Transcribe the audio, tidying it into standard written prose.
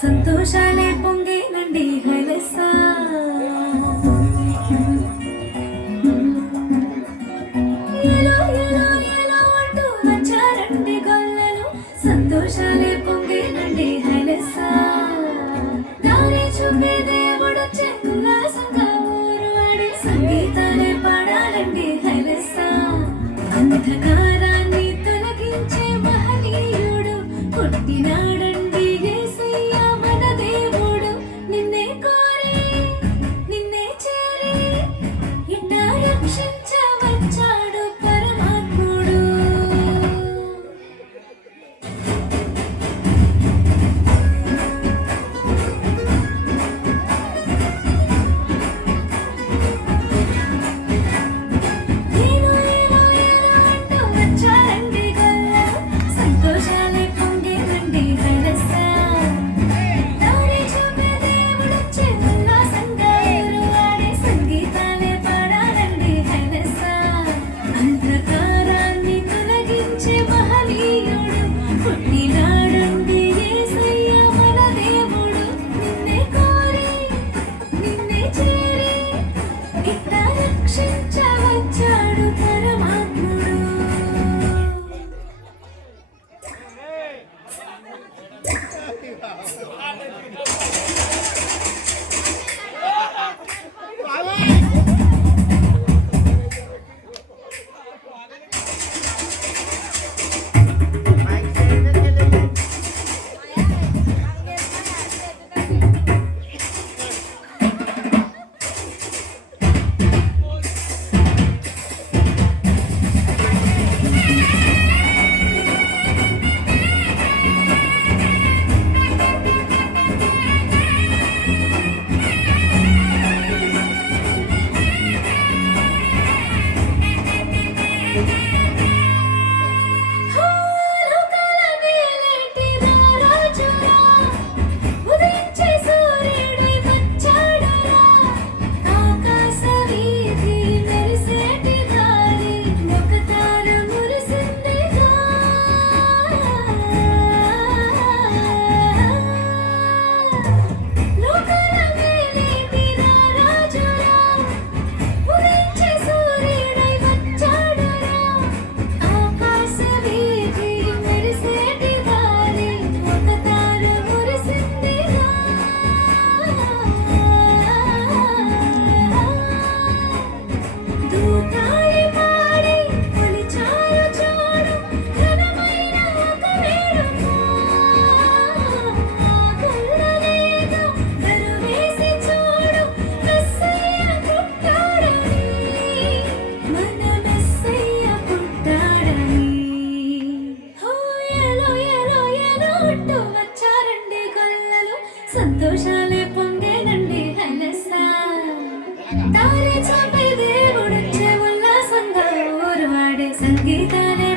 సంతోషాలే పొంగేనండి హైలెస్సా అంటూ వచ్చారండి గొల్లలు సంతోషాలే పొంగేనండి హైలెస్సా దారి చూపే దేవుడు ఉల్లాసంగా ఊరు వాడి సంగీతాలే పాడాలండి హైలెస్సా అంధకారాన్ని తొలగించే మహనీయుడు పుట్టినాడండి యేసయ్య మన దేవుడు నిన్నే కోరి నిన్నే చేరి ఇట్ట రక్షించవచ్చాడు పరమాత్ముడు వచ్చారండి గొల్లలు సంతోషాలే పొంగేనండి హైలెస్సా దారి చూపే దేవుడొచ్చే ఉల్లాసంగా ఊరువాడే సంగీతాలే పాడాలండి హైలెస్సా అంధకారాన్ని తొలగించే మహనీయుడు పుట్టినాడండి యేసయ్య మన దేవుడు నిన్నే కోరి నిన్నే చేరి ఇట్ట రక్షించవచ్చాడు పరమాత్ముడు లోకాల మేలేటి రారాజురా ఉదయించే సూర్యుడై వచ్చాడురా ఆకాశ వీధి మెరిసేటి దారి ఒక తార మురిసిందిగా లోకాల మేలేటి రారాజురా ఉదయించే సూర్యుడై వచ్చాడురా ఆకాశ వీధి మెరిసేటి దారి ఒక తార మురిసిందిగా దూతాళి పాడి కొలిచారు చూడు ఘనమైన ఒక వేడుక గుండెలేదో దరువేసి చూడు మెస్సయ్య పుట్టాడని మన మెస్సయ్య పుట్టాడని హో ఎలో ఎలో ఎలో అంటూ వచ్చారండి గొల్లలు సంతోషాలే పొంగేనండి హైలెస్సా దారి చూపే దేవుడొచ్చే ఉల్లాసంగా ఊరు వాడే సంగీతాలే